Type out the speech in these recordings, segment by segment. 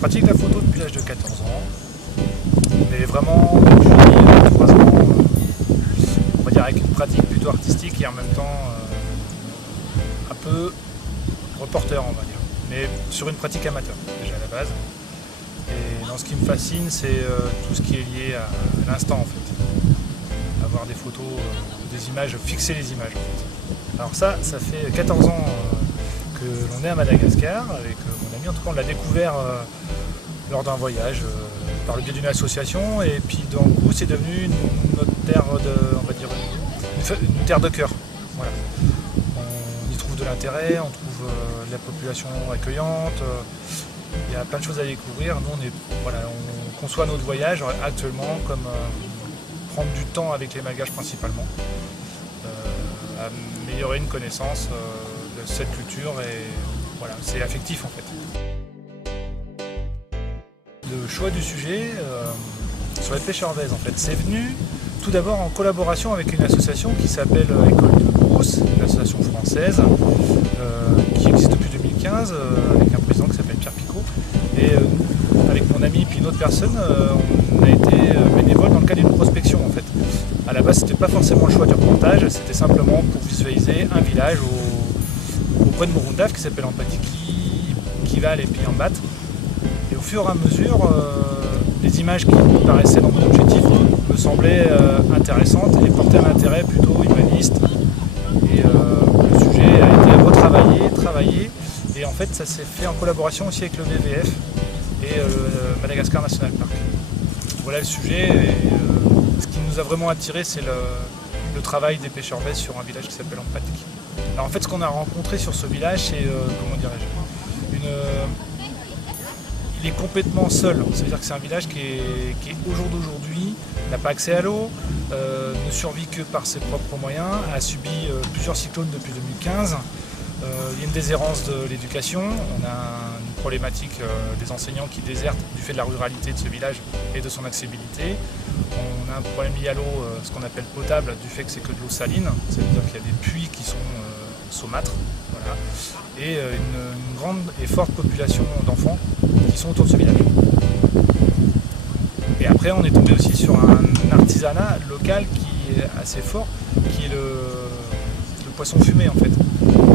pratique la photo depuis l'âge de 14 ans, mais vraiment depuis 3 ans, on va dire avec une pratique plutôt artistique et en même temps un peu reporter, on va dire, mais sur une pratique amateur déjà à la base. Et dans ce qui me fascine, c'est tout ce qui est lié à l'instant en fait. Avoir des photos, des images, fixer les images en fait. Alors ça fait 14 ans que l'on est à Madagascar avec mon ami. En tout cas, on l'a découvert lors d'un voyage par le biais d'une association. Et puis d'un coup, c'est devenu notre terre de, on va dire, une terre de cœur. Voilà. On y trouve de l'intérêt, on trouve de la population accueillante. Il y a plein de choses à découvrir. Nous, on conçoit notre voyage actuellement comme prendre du temps avec les Malgaches principalement, améliorer une connaissance de cette culture et voilà, c'est affectif en fait. Le choix du sujet sur les pêcheurs vèzes en fait, c'est venu tout d'abord en collaboration avec une association qui s'appelle École de Brousse, une association française qui existe depuis 2015 avec un président qui s'appelle Pierre Picot. Et avec mon ami et puis une autre personne, on a été bénévole dans le cadre d'une prospection en fait. À la base, c'était pas forcément le choix du reportage, c'était simplement pour visualiser un village auprès de Morundaf qui s'appelle Empatiki, Kival et puis Ambat. Et au fur et à mesure, les images qui me paraissaient dans mon objectif me semblaient intéressantes et portaient un intérêt plutôt humaniste. Et le sujet a été travaillé. Et en fait, ça s'est fait en collaboration aussi avec le WWF et le Madagascar National Park. Voilà le sujet. Et, ce qui nous a vraiment attiré, c'est le travail des pêcheurs vèzes sur un village qui s'appelle Empatiki. Alors en fait, ce qu'on a rencontré sur ce village, c'est, comment dirais-je, il est complètement seul. C'est-à-dire que c'est un village qui est au jour d'aujourd'hui, n'a pas accès à l'eau, ne survit que par ses propres moyens, a subi plusieurs cyclones depuis 2015. Il y a une déshérence de l'éducation, on a une problématique des enseignants qui désertent du fait de la ruralité de ce village et de son accessibilité. On a un problème lié à l'eau, ce qu'on appelle potable, du fait que c'est que de l'eau saline, ça veut dire qu'il y a des puits qui sont saumâtres, voilà, et une grande et forte population d'enfants qui sont autour de ce village. Et après on est tombé aussi sur un artisanat local qui est assez fort, qui est le poisson fumé en fait.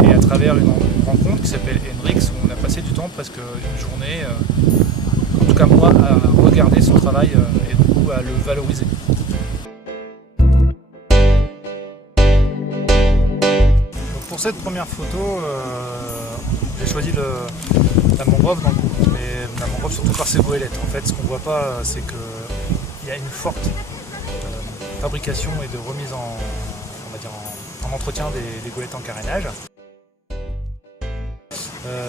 Et à travers une rencontre qui s'appelle Hendrix, où on a passé du temps, presque une journée, en tout cas moi, à regarder son travail et du coup à le valoriser. Donc pour cette première photo, j'ai choisi la mangrove dans le coup, mais la mangrove surtout par ses goélettes. En fait, ce qu'on ne voit pas, c'est qu'il y a une forte fabrication et de remise en entretien des goélettes en carénage.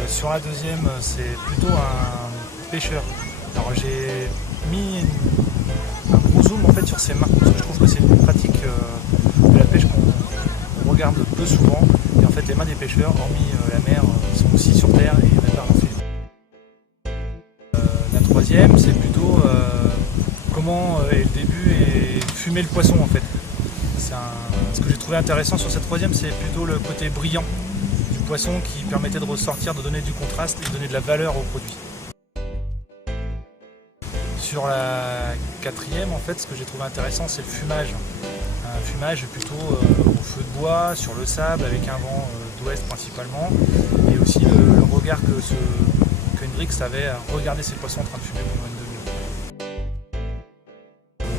Sur la deuxième, c'est plutôt un pêcheur. Alors j'ai mis un gros zoom en fait sur ses mains, parce que je trouve que c'est une pratique de la pêche qu'on regarde peu souvent. Et en fait les mains des pêcheurs, hormis la mer, sont aussi sur terre et même pas en film. La troisième, c'est plutôt comment est le début et fumer le poisson en fait. Ce que j'ai trouvé intéressant sur cette troisième, c'est plutôt le côté brillant du poisson qui permettait de ressortir, de donner du contraste et de donner de la valeur au produit. Sur la quatrième, en fait, ce que j'ai trouvé intéressant, c'est le fumage. Un fumage plutôt au feu de bois, sur le sable, avec un vent d'ouest principalement, et aussi le regard que Hendrix avait à regarder ces poissons en train de fumer pendant une demi-heure.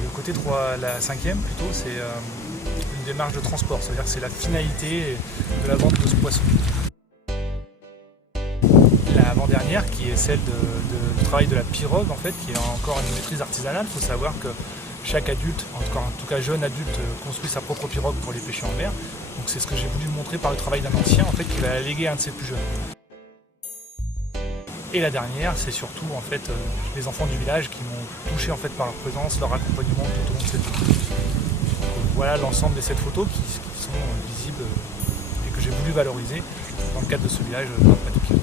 Le côté la cinquième, plutôt, c'est une démarche de transport, c'est-à-dire que c'est la finalité de la vente de ce poisson. L'avant-dernière, qui est celle du travail de la pirogue, en fait, qui est encore une maîtrise artisanale. Il faut savoir que chaque adulte, en tout cas jeune adulte, construit sa propre pirogue pour les pêcher en mer. Donc c'est ce que j'ai voulu montrer par le travail d'un ancien, en fait, qui va la léguer à un de ses plus jeunes. Et la dernière, c'est surtout en fait les enfants du village qui m'ont touché en fait par leur présence, leur accompagnement tout au long de cette photo. Voilà l'ensemble des 7 photos qui sont visibles et que j'ai voulu valoriser dans le cadre de ce village sympathique.